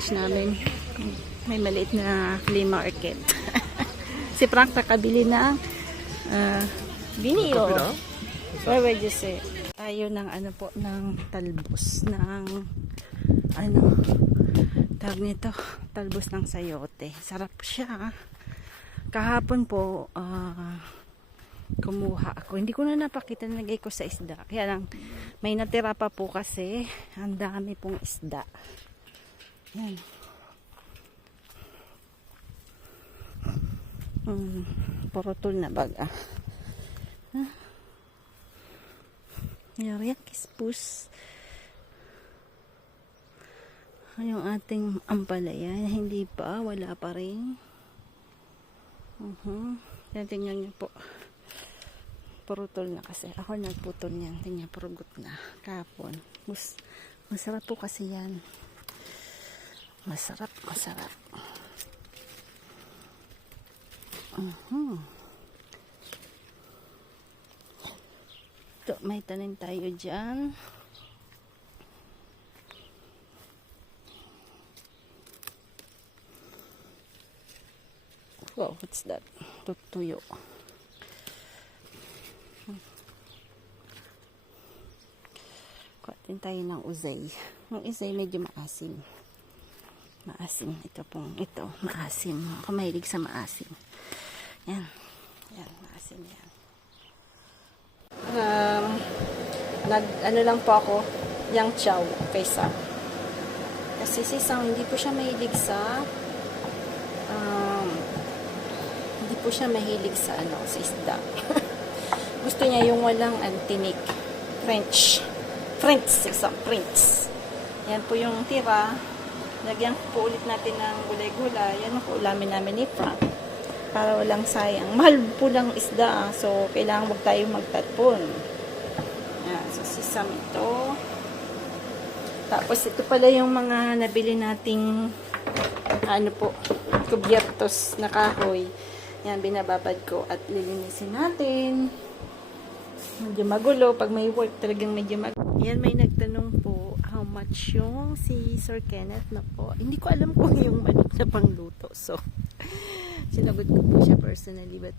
village namin. May maliit na flea market. Si Frank nakabili ng binilo. Where would you say? Tayo ng ano po, ng talbos ng ano, tawag nito, talbos ng sayote. Sarap siya. Kahapon po, kumuha ako. Hindi ko na napakita, nilagay ko sa isda. Kaya lang, may natira pa po kasi. Ang dami pong isda. Yan. Porotol na baga. Yari, kispus. Yung ating ampalaya, hindi pa, wala pa rin. Tingnan niyo po. Porotol na kasi. Ako nagputol niyan. Tingnan, purugot na. Kapon. Masarap po kasi yan. Masarap. Ito, may tanim tayo dyan. Wow, what's that? Tutuyo. Kuhatin tayo ng uzay. Yung uzay medyo maasim. Ito pong, maasim. Ako mahilig sa maasim. Yan, maasim yan. Ano lang po ako, yang chow kay Sam. Kasi si Sam, hindi po siya mahilig sa sa isda. Gusto niya yung walang tinik. French. Yan po yung tira. Lagyan po ulit natin ng gulay-gulay. Yan po ulamin namin ni Frank. Para walang sayang. Mahal po lang isda. So, kailangan wag tayo magtatpon. Yan. So, sisam ito. Tapos, ito pala yung mga nabili nating kubyertos na kahoy. Yan, binababad ko at lilinisin natin. Medyo magulo. Pag may work, talagang medyo magulo. Yan, may nagtanong po how much yung si Sir Kenneth na po. Hindi ko alam kung yung manok na pangluto. So, sinagot ko po siya personally. But,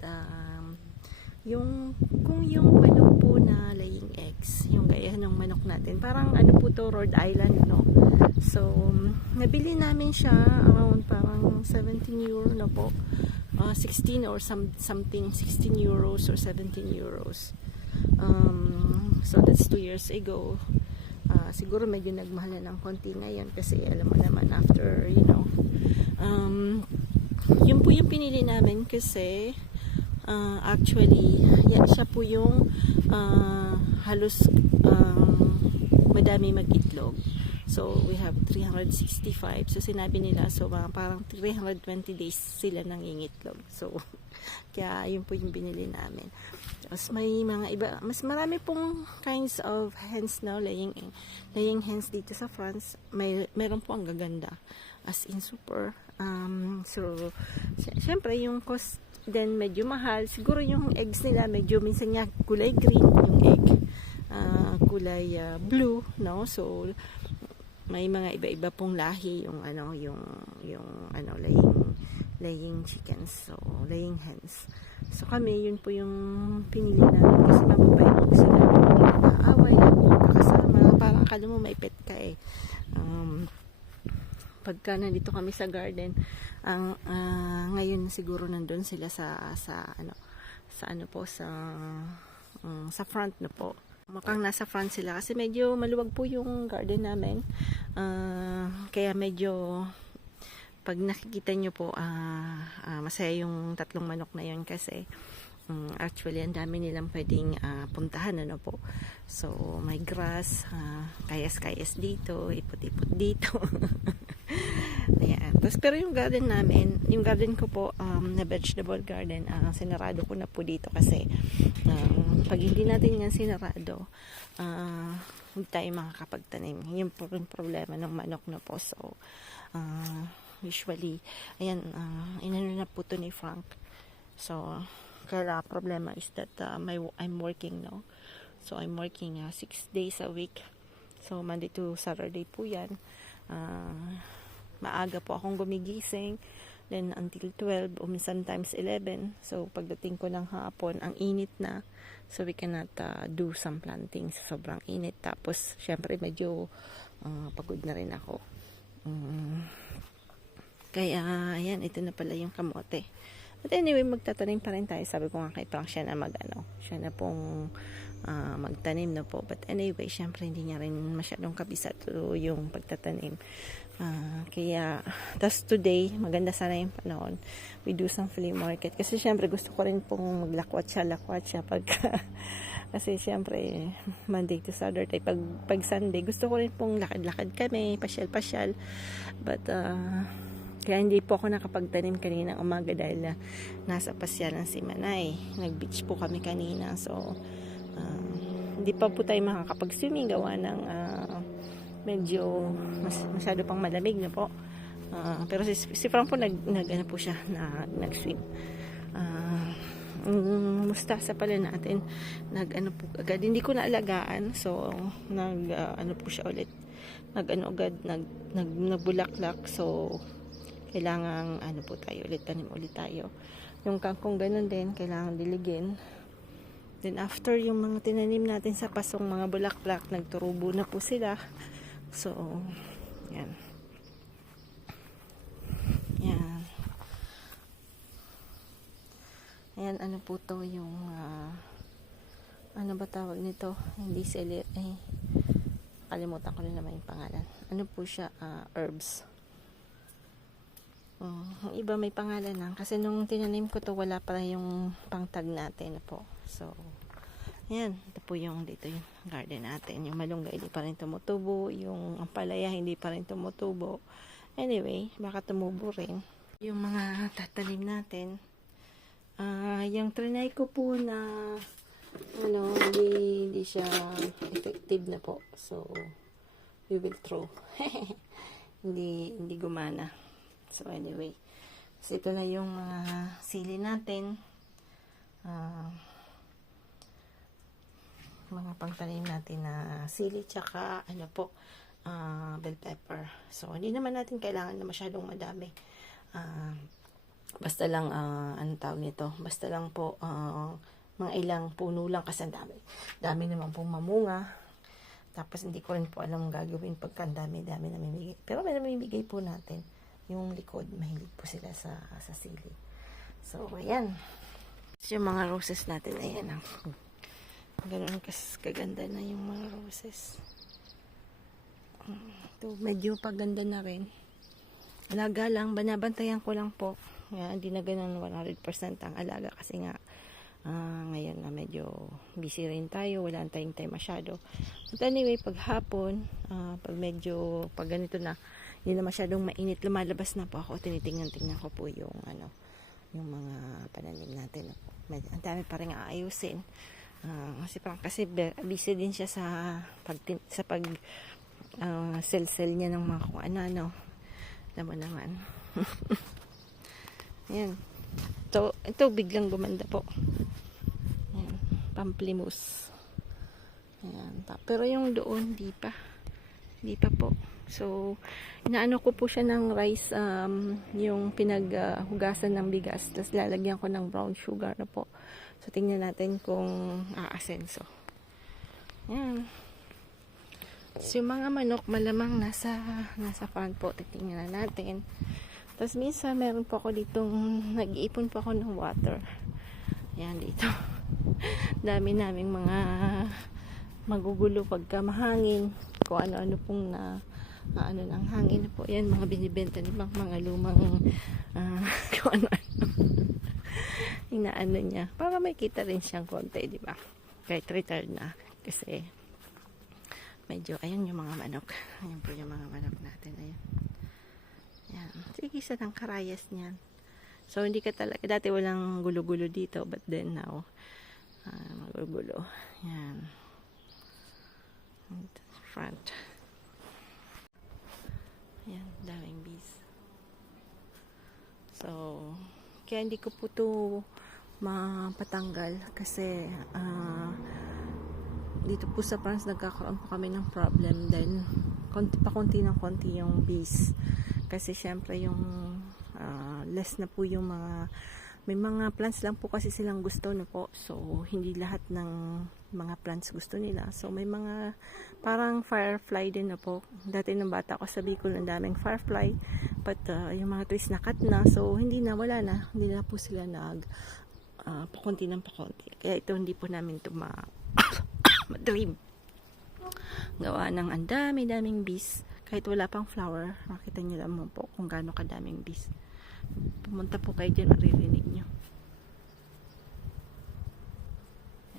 kung yung manok po na laying eggs, yung gaya ng manok natin, parang po to, Rhode Island, no? So, nabili namin siya around parang 17 euro na po. 16 or something, 16 euros or 17 euros. So that's 2 years ago. Siguro medyo nagmahal na ng konti ngayon kasi alam mo naman after, yun po yung pinili namin kasi actually, siya po yung halos madami mag-itlog. So, we have 365. So, sinabi nila, so, parang 320 days sila nangingitlog. So, kaya, yun po yung binili namin. Tapos, may mga iba, mas marami pong kinds of hens now, laying hens dito sa France. Meron po ang gaganda. As in, super. So, syempre, yung cost then medyo mahal. Siguro yung eggs nila, medyo minsan niya kulay green yung egg. Kulay blue, no? So, may mga iba-iba pong lahi yung laying chickens, so laying hens. So kami yun po yung pinili namin kasi mababait po sila, naaway kakasama, parang akala mo may pet ka eh. Pagka nandito kami sa garden, ngayon siguro nandun sila sa front na po. Mukhang nasa front sila kasi medyo maluwag po yung garden namin. Kaya medyo pag nakikita nyo po masaya yung tatlong manok na yun kasi actually ang dami nilang pwedeng puntahan po. So may grass, kayas-kayas dito, ipot-ipot dito. Ayan. Tapos, pero yung garden namin, yung garden ko po na vegetable garden, sinarado ko na po dito kasi pag hindi natin yan sinarado, hindi tayo makakapagtanim. Yun po yung problema ng manok na po. So, usually, ayan, inano na po to ni Frank. So, kaya problema is that I'm working now. So, I'm working 6 days a week. So, Monday to Saturday po yan. maaga po akong gumigising. Then until 12 o sometimes 11. So pagdating ko ng hapon, ang init na. So we cannot do some plantings. Sobrang init. Tapos syempre medyo pagod na rin ako. Kaya ayan, ito na pala yung kamote. But anyway, magtatanim pa rin tayo. Sabi ko nga kay Frank, siya na pong magtanim na po. But anyway, syempre hindi niya rin masyadong kabisado yung pagtatanim. Kaya, tas today, maganda sana yung panahon. We do some flea market. Kasi syempre gusto ko rin pong maglakwat siya pagka kasi syempre Monday to Saturday, pag Sunday, gusto ko rin pong lakad-lakad kami, pasyal-pasyal. But, kaya hindi po ako nakapagtanim kaninang umaga dahil nasa pasyalan si Manay. Nag-beach po kami kanina. So, hindi pa po tayo makakapag-swimming gawa ng medyo masyado pang malamig na po. Pero si Frank po ano po siya, nag-swim. Mustasa pala natin, ano po agad, hindi ko naalagaan. So, ano po siya ulit. Nagbulaklak. So, kailangan ano po tayo ulit, tanim ulit tayo. Yung kangkong ganun din, kailangan diligin. Then after yung mga tinanim natin sa pasong mga bulaklak, nagturubo na po sila. So, yan. Yan. Ayan, ano po to yung ano ba tawag nito? Hindi celery. Kalimutan ko na naman yung pangalan. Ano po siya? Herbs. Ang iba may pangalan lang. Kasi nung tinanim ko to, wala pa yung pangtag natin po. So, yan. Ito po yung dito yung garden natin. Yung malunggay hindi pa rin tumutubo. Yung ampalaya hindi pa rin tumutubo. Anyway, baka tumubo rin. Yung mga tatanim natin. Yung trinay ko po na hindi siya effective na po. So, we will throw. hindi gumana. So anyway, so ito na yung sili natin. Mga pangtanim natin na sili tsaka ano po, bell pepper. So hindi naman natin kailangan na masyadong madami. Basta lang ano tawag nito? Basta lang po mga ilang puno lang kasi ang dami naman pong mamunga. Tapos hindi ko rin po alam gagawin pagka dami namimigay. Pero may namimigay po natin. Yung likod, mahilig po sila sa sili. So, ayan. Yung mga roses natin, ayan. Ganoon kaganda na yung mga roses. Ito, medyo paganda na rin. Alaga lang, banabantayan ko lang po. Hindi na ganun 100% ang alaga kasi nga ngayon na medyo busy rin tayo, wala tayong time masyado. But anyway, pag hapon, pag ganito na, hindi na masyadong mainit, lumalabas na po ako, tinitingnan ko po yung yung mga pananim natin. Ang dami pa rin aayusin. Kasi busy din siya sa pag sell niya ng mga kung ano. Alam mo naman. Yan. Ito biglang gumanda po. Yan. Pamplemousse. Yan. Pero yung doon, di pa po. So, inaano ko po siya ng rice, yung pinaghugasan ng bigas. Tapos lalagyan ko ng brown sugar na po. So, tingnan natin kung aasenso. Yan. So, yung mga manok, malamang nasa farm po. Tingnan natin. Tapos, minsan, meron po ako ditong, nag-iipon po ako ng water. Yan, dito. Dami naming mga magugulo pagka mahangin. Kung ano-ano pong ano ng hangin na po. Yan, mga binibenta ni mga lumang kung ano-ano. Inaano niya. Para may kita rin siyang konti, di ba? Kahit retired na. Kasi, medyo, ayan yung mga manok. Ayan po yung mga manok natin. Ayan. Yan. Sige, isa ng karayas niyan. So, hindi ka talaga, dati walang gulo-gulo dito, but then now, magugulo. Yan. Front. Yan, daming bees. So, kaya hindi ko po ito mapatanggal kasi dito po sa France nagkakaroon po kami ng problem dahil konti ng konti yung bees. Kasi syempre yung less na po yung may mga plants lang po kasi silang gusto no po. So hindi lahat ng mga plants gusto nila. So may mga parang firefly din na po. Dati nung bata ko sa Bicol, ang daming firefly. But yung mga trees nakat na. So hindi na, wala na. Hindi na po sila pakunti ng pakunti. Kaya ito hindi po namin ito ma-dream. Gawa ng ang daming bees. Kahit wala pang flower, makita nyo lang po kung gaano kadaming bees. Pumunta po kayo dyan, maririnig nyo.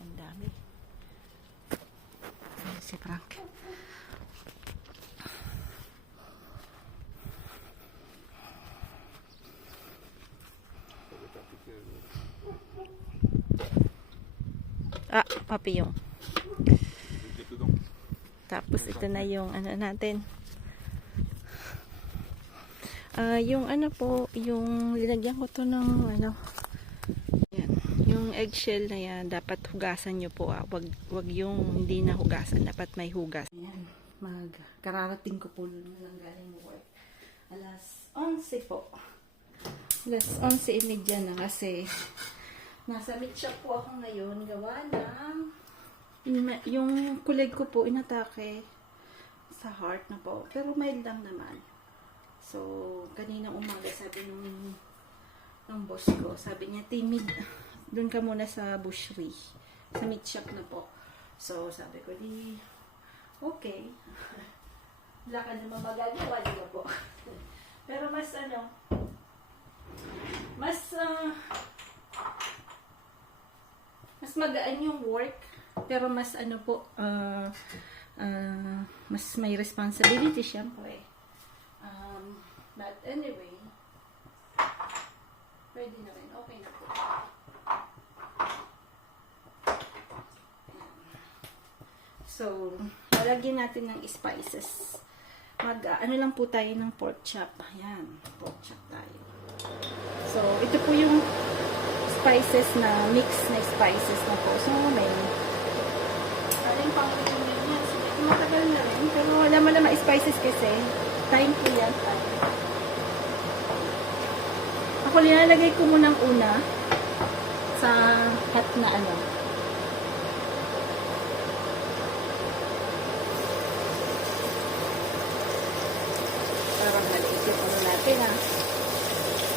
Ang dami. Ayan si Frank. Papillon. Tapos ito na yung ano natin. Yung ano po, yung linagyan ko to ng ano, yan, yung eggshell na yan, dapat hugasan nyo po. Wag yung hindi na hugasan, dapat may hugas. Yan, kararating ko po lang galing work. Alas 11 po. Alas 11:30 na kasi nasa midshop po ako ngayon, gawa ng yung kuleg ko po inatake sa heart na po, pero mild lang naman. So, kaninang umaga sabi nung boss ko, sabi niya, timid, doon ka muna sa bushry, sa meat shop na po. So, sabi ko, okay. Wala ka naman magagawa, di ba po? Pero mas magaan yung work, pero mas mas may responsibility syempre. But anyway, pwede na rin. Okay na po. So, lalagyan natin ng spices. Ano lang po tayo ng pork chop. Ayan, pork chop tayo. So, ito po yung spices na, mix na spices na po. So, may aling pang-ulit niya. So, matagal na rin. Pero wala mo naman spices kasi. Time po yan. Ako linalagay ko munang una sa hot na ano. Parang maliit yung ano natin ha.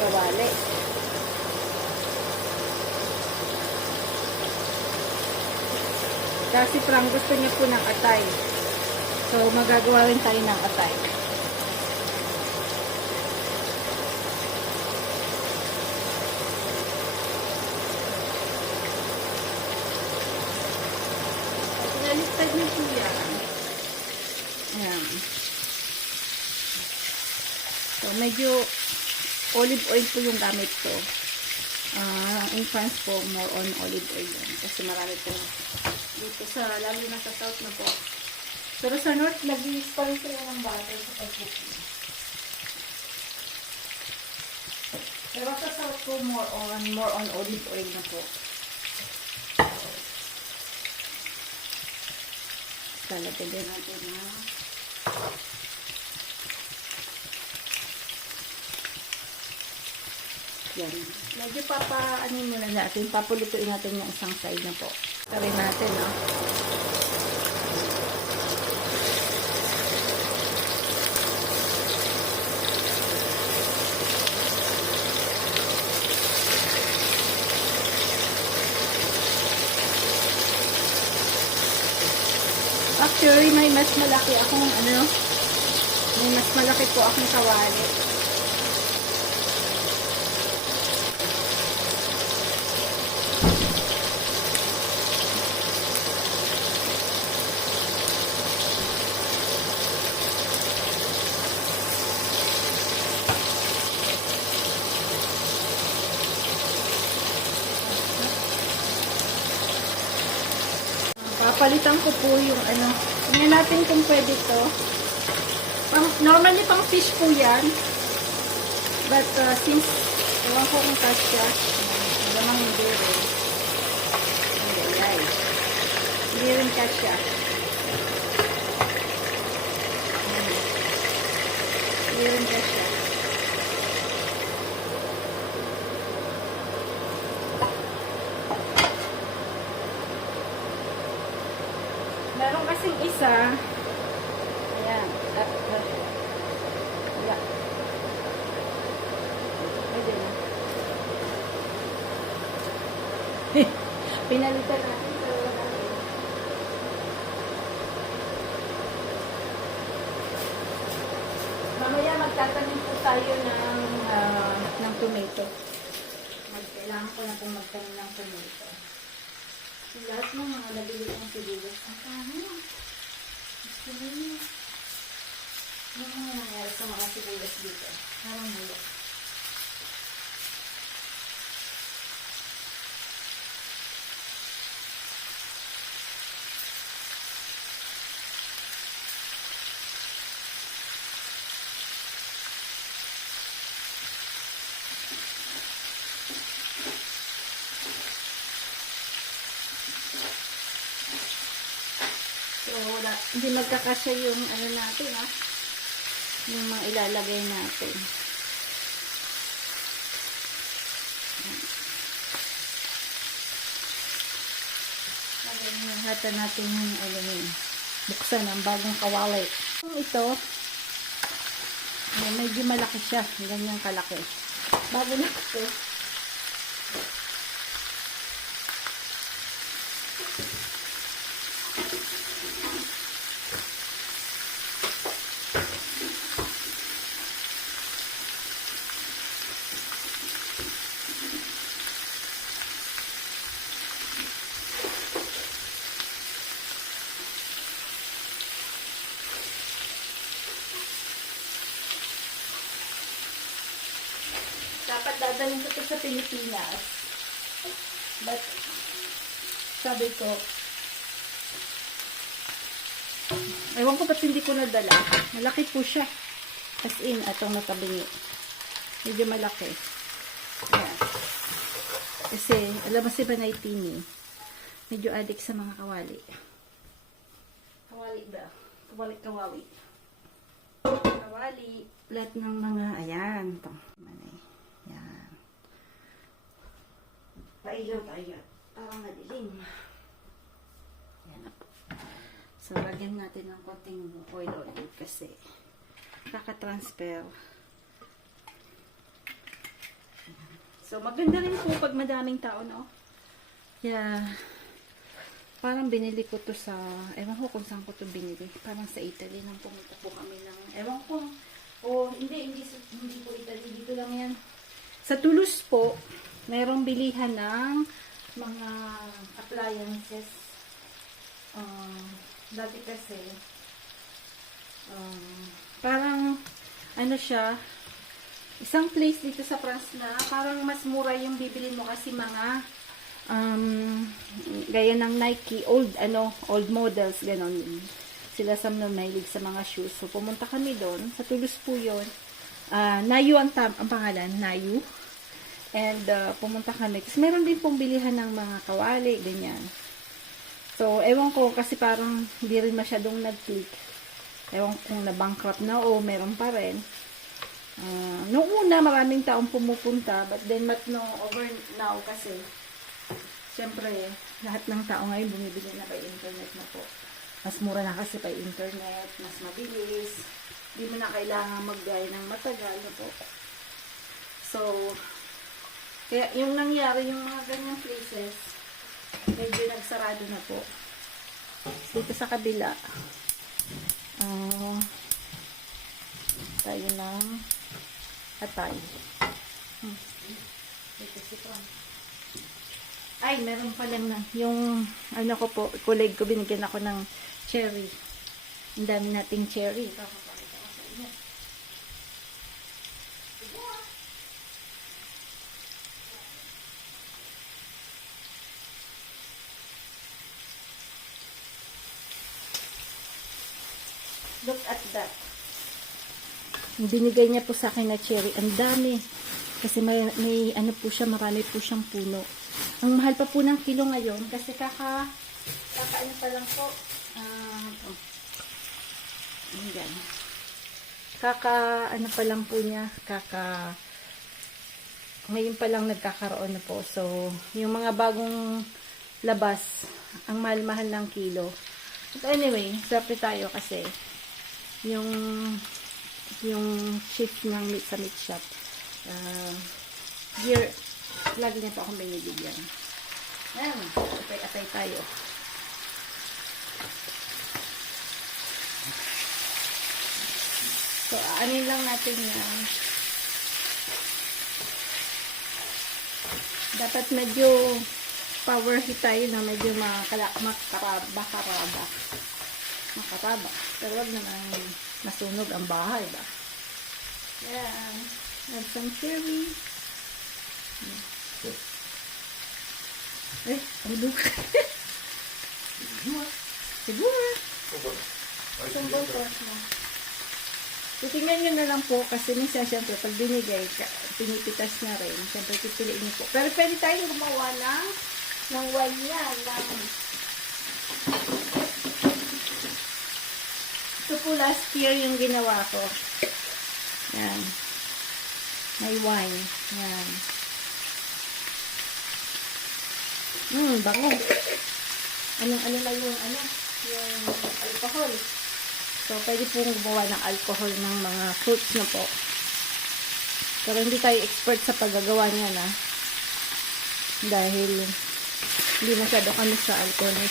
Kawali. Kasi Frank gusto niya po ng atay. So magagawa rin tayo ng atay. Nalistad niyo po yan. Ayan. So, medyo olive oil po yung gamit ko. In France po, more on olive oil yan. Kasi marami po dito lalo na sa south na po. Pero sa north, nag-i-sponsor sila ng butter sa pag-cooking. Pero sa south po, more on olive oil na po. Lalagyan din natin na yan. Medyo ano muna natin, papulutuin natin yung isang side na po. Tarin natin, no? Actually, may mas malaki akong may mas malaki po akong kawali. Papalitan ko po yung tingnan natin kung pwede to. Normally pang fish po yan. But since ewan ko kung kasya, namang hindi rin. Ay. Hindi rin kasya. Hindi rin kasya. kasing isa. Ayan. Yeah. Pwede na. Pinalitan natin. Mamaya magtatanim po tayo ng tomato. Kailangan ko na pong magtanim ng tomato. Lahat ng mga nabili ng sibuyas. Ang kami. Gusto nyo. Ano mga nangyari sa mga sibuyas dito? Parang bulok. So, hindi magkakasya yung ano natin, ha? Yung mga ilalagay natin. Hata natin yung buksan ang bagong kawali. Ito, medyo malaki siya. Ganyan kalaki. Bago na ito. Dapat dadalhin ko ito sa Pilipinas. But, sabi ko, ewan ko ba't hindi ko nadala. Malaki po siya. As in, atong natabingi. Medyo malaki. Ayan. Kasi, alam mo si Banay Tini, medyo addict sa mga kawali. Kawali ba? Kawali. Kawali. Lahat ng mga, ayan. Ito. Yan. Pailaw tayo. Parang madilim. Yan na po. So, lagyan natin ng konting oil kasi kaka-transfer. So, maganda rin po pag madaming tao, no? Yeah. Parang binili ko to sa, ewan ko kung saan ko to binili. Parang sa Italy nang pumunta po kami ng, ewan ko, hindi po Italy. Dito lang yan. Sa Toulouse po, mayroong bilihan ng mga appliances. Dati kasi, parang, ano siya, isang place dito sa France na parang mas mura yung bibilin mo kasi mga, gaya ng Nike, old models, ganon. Sila sa mahilig sa mga shoes. So, pumunta kami doon. Sa Toulouse po yun. Nayu ang pangalan, Nayu. And pumunta kami. Kasi meron din pong bilihan ng mga kawali, ganyan. So, ewan ko, kasi parang hindi rin masyadong nag-click. Ewan kung na-bankrupt na o meron pa rin. Noong una, maraming taong pumupunta. But then, over now kasi, syempre, lahat ng tao ngayon bumibili na by internet na po. Mas mura na kasi by internet, mas mabilis. Hindi mo na kailangan mag-gaya ng matagal na po. So, kaya yung nangyari, yung mga ganyang places, medyo nagsarado na po. Dito sa kabila, tayo ng atay. Dito si Pram. Ay, meron pa lang na. Yung, ano ko po, kulig ko, binigyan ako ng cherry. Ang dami nating cherry. Papapakita ko sa inyo. Look at that. Binigay niya po sa akin na cherry. Ang dami. Kasi may ano po siya, marami po siyang puno. Ang mahal pa po ng kilo ngayon kasi kakaano pa lang po. Ayan. Ano pa lang po niya. Ngayon pa lang nagkakaroon na po. So, yung mga bagong labas, ang mahal-mahal ng kilo. But anyway, swerte tayo kasi yung shift ng meat sa meat shop. Here, lagi niya po akong binibigyan. Ayan, atay-atay tayo. So, anin lang natin yan. Dapat medyo power heat tayo na medyo makaraba. Pero wag naman masunog ang bahay ba. Yan. Add some cherry. Eh, ano? Siguro. Sumbol ko mo. Titingnan nyo na lang po kasi minsan syempre pag binigay, pinipitas na rin. Syempre pipiliin nyo po. Pero pwede tayong gumawa ng wine yan. Ito po last year yung ginawa ko. Yan. May wine. Yan. Bango. Anong na yung alcohol. So, pwede pong gumawa ng alcohol ng mga fruits na po. Pero hindi tayo expert sa paggagawa niya na. Dahil hindi masyado kami sa alcohol na.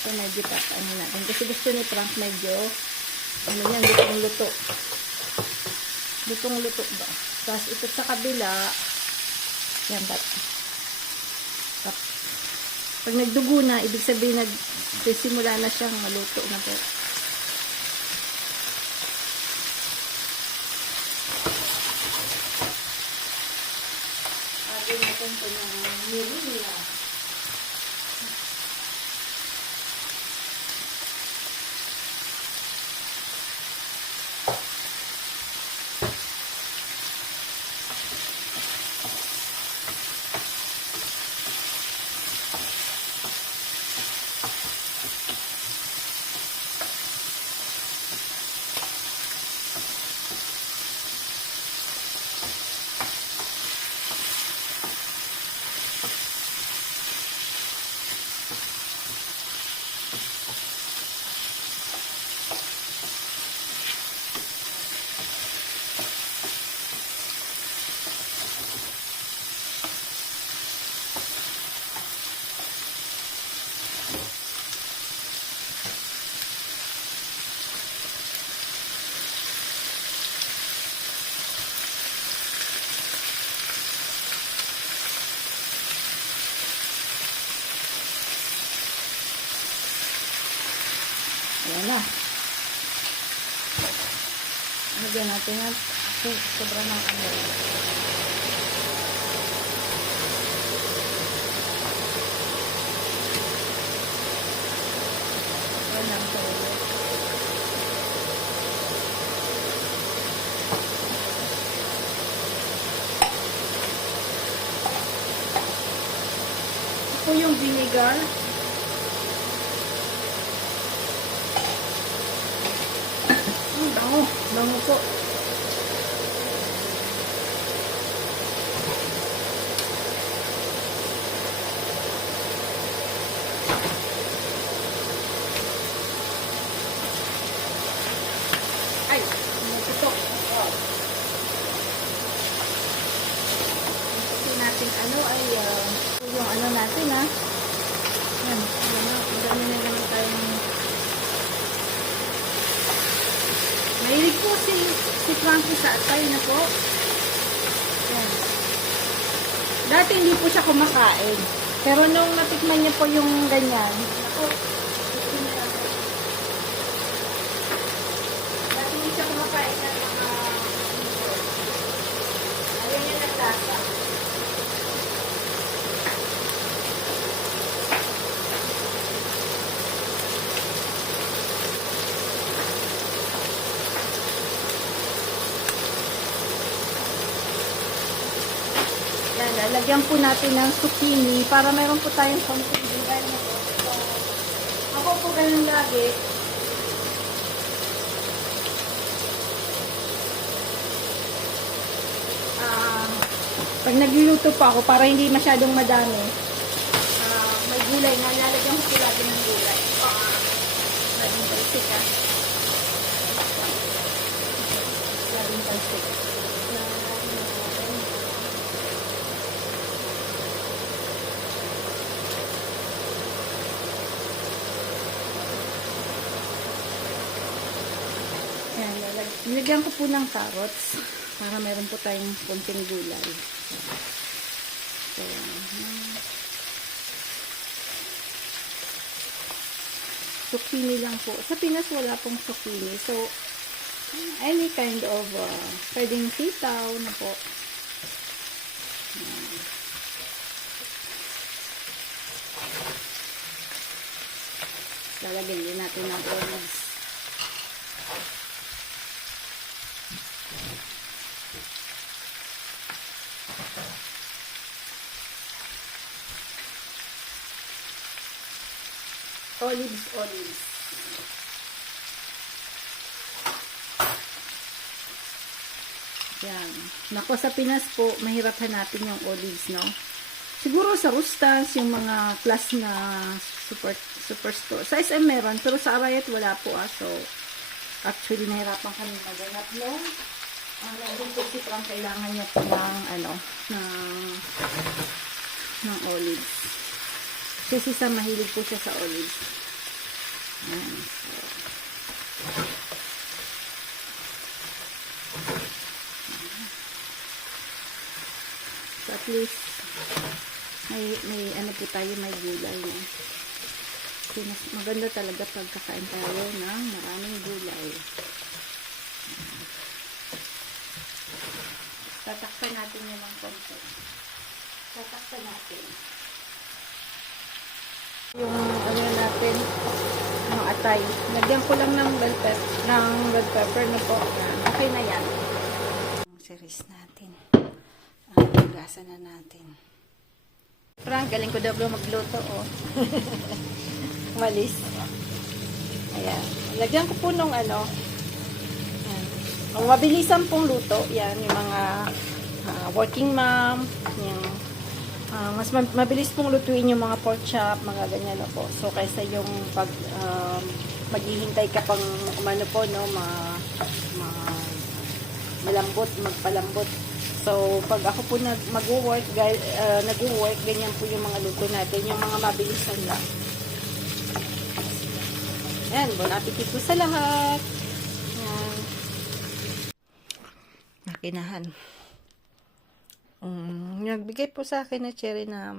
So, medyo ano natin. Kasi gusto ni Frank medyo lutong-luto. Lutong-luto ba? Tapos ito sa kabila, yan, pag nagdugo na, ibig sabihin nagsimula na siyang maluto na po. Agad natin ito ng nilila. Ayan na. Lagyan natin yan. Sobra ng ano. Ayan lang sa ulo. Ito yung vinegar. Bango po. Ay, naputok. Kasi natin yung natin ha. Yan, dami na naman tayong mahilig po si Frankie sa atay na po. Yan. Dati hindi po siya kumakain. Pero nung natikman niya po yung ganyan, ako, dati hindi siya kumakain ng mga ayaw niya naglasa. Lalagyan po natin ng zucchini para meron po tayong konting gulay na po. So, ako po ganun lagi. Pag nagluluto pa ako, para hindi masyadong madami, may gulay na lalagyan ko lagi ng gulay. Laging palsik ah. Laging palsik. Ayan, nilagyan ko po ng carrots para meron po tayong konting gulay. So, zucchini lang po. Sa Pinas wala pong zucchini. So, any kind of pwedeng sitaw na po. Lalagyan din natin ng olives. Olives. Yan. Nako, sa Pinas po, mahirap hanapin yung olives, no? Siguro sa Rustas, yung mga class na superstore. Sa SM meron, pero sa Arayat wala po So, actually, nahirapan kami maghanap, no? Nandun po si Frank, kailangan niya po ng olives. Kasi sa mahilig po siya sa olives. Ayan. So, at least, may ano po tayo, may gulay. No? Kasi mas maganda talaga pagkakain tayo ng maraming gulay. Tatakpan natin yung mga konti. Tatakpan natin. Yung ano natin, ang atay. Lagyan ko lang ng bell pepper na po. Okay na yan. Ang series natin. Hugasan na natin. Frank, galing ko daw magluto, oh. Malis. Ayan. Lagyan ko po nung ano. Ayan. Ang mabilisan pong luto. Yan, yung mga working mom. Yung mas mabilis pong lutuin yung mga pork chop, mga ganyan na po. So, kaysa yung pag maghihintay ka pang umano po, no, malambot, magpalambot. So, pag ako po mag-work, ganyan po yung mga luto natin, yung mga mabilisan lang. Ayan, bon appetit po sa lahat. Ayan. Nakinahan. Nagbigay po sa akin na Cherry na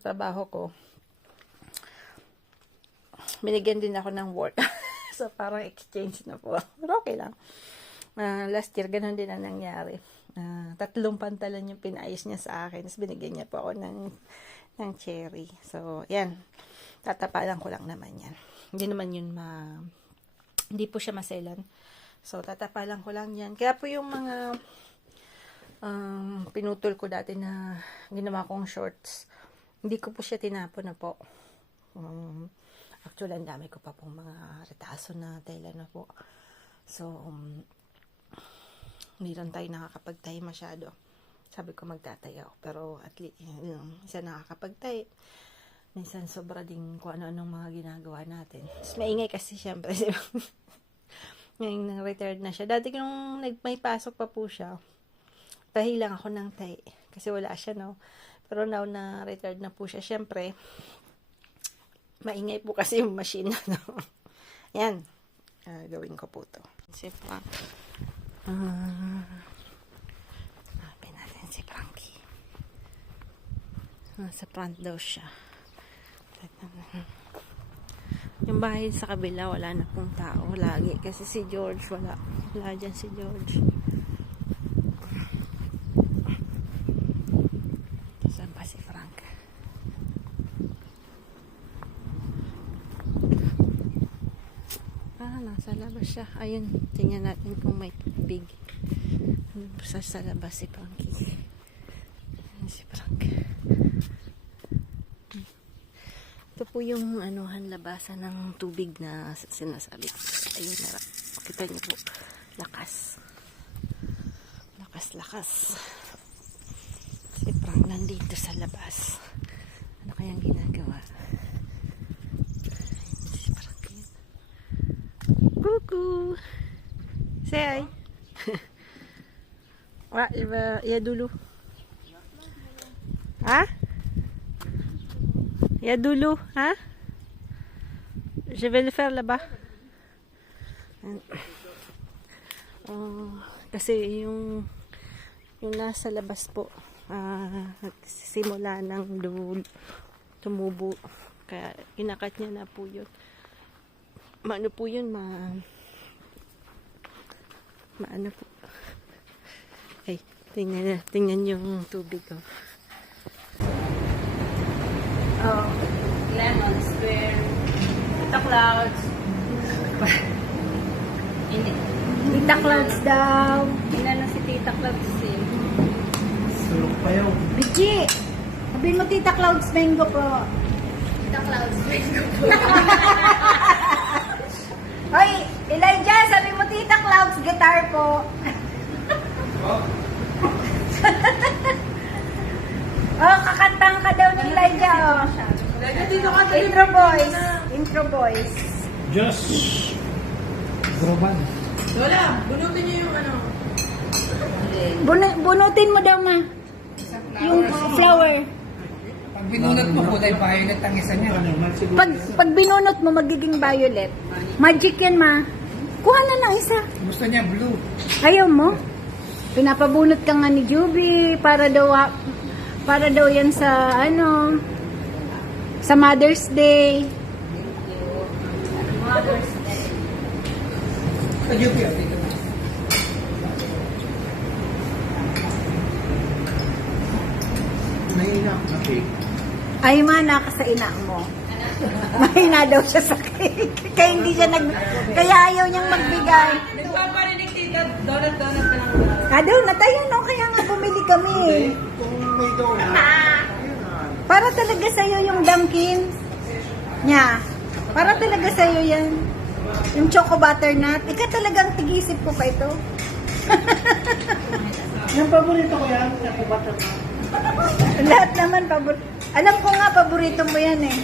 trabaho ko. Binigyan din ako ng work. So, parang exchange na po. Pero okay lang. Last year, ganun din ang nangyari. 3 pantalon yung pinayos niya sa akin. Tapos binigyan niya po ako ng Cherry. So, yan. Tatapalan ko lang naman yan. Hindi naman yun hindi po siya maselan. So, tatapalan ko lang yan. Kaya po yung mga pinutol ko dati na ginawa kong shorts, hindi ko po siya tinapon na po. Actually, ang dami ko pa pong mga retaso na tela na po. So, hindi lang tayo nakakapagtahi masyado. Sabi ko magtatay ako. Pero at least, isa nakakapagtahi. Minsan sobra din kung ano-anong mga ginagawa natin. Mas maingay kasi syempre. Ngayon, retired na siya. Dati nung may pasok pa po siya, tahi lang ako ng tahi. Kasi wala siya, no? Pero now na retired na po siya, syempre, maingay po kasi yung machine, no? Yan. Gawin ko po to. Si Frank. Hanapin natin si Frankie. Nasa front daw siya. Yung bahay sa kabila, wala na pong tao lagi. Kasi si George, wala dyan si George. Saan pa si Frank? Nasa labas siya. Ayun, tingnan natin kung may tubig. Sa labas si Frankie. Si Frank. Ito po yung labasan ng tubig na sinasabi ko. Ayun, kita niyo po. Lakas. Lakas. So, Si Frank nandito sa labas. Ano kayang ginagawa? Si Frank yun. Cuckoo! Say hi! Wah, ya dulu. Ah? Ya dulu, ha? Je vais le faire là-bas. Kasi yung nasa labas po, nagsisimula ng tumubo. Kaya inakat niya na po yun. Maano po yun, maano po. Ay, tingnan yung tubig ko. Oh, lemons, where Tita Clouds. Tita Clouds daw. Inano si Tita Clouds eh. Sulok pa yun. Bichi! Sabihin mo Tita Clouds mango po. Tita Clouds, mango po. Hoy, Elijah, sabi mo Tita Clouds guitar po. Oh, kakantang ka daw ni Elijah. Oh. Intro boys. Intro boys. Just Groban. Lola, bunutin niyo yung ano. Bunutin mo daw, ma. Yung flower. Pag binunot mo, kulay violet ang isa niya. Pag binunot mo, magiging violet. Magic yan, ma. Kuha na ng isa. Gusto niya blue. Ayaw mo? Pinapabunot ka nga ni Juby para daw yan sa sa Mother's Day. Sa UP, dito na. Mahina na cake. Ay, manaka sa ina mo. Mahina daw siya sa cake. Kaya hindi siya kaya ayaw niyang magbigay. Nagpaparinig tita, donut ka lang. Daw na tayo, no? Kaya nga bumili kami. Kung may donut, Para talaga sa'yo yung Dunkin. Nya. Para talaga sa'yo yan. Yung choco butternut. Ika talagang tigisip ko pa ito. yung paborito ko yan, yung butternut. Lahat naman paborito. Alam ko nga paborito mo yan eh.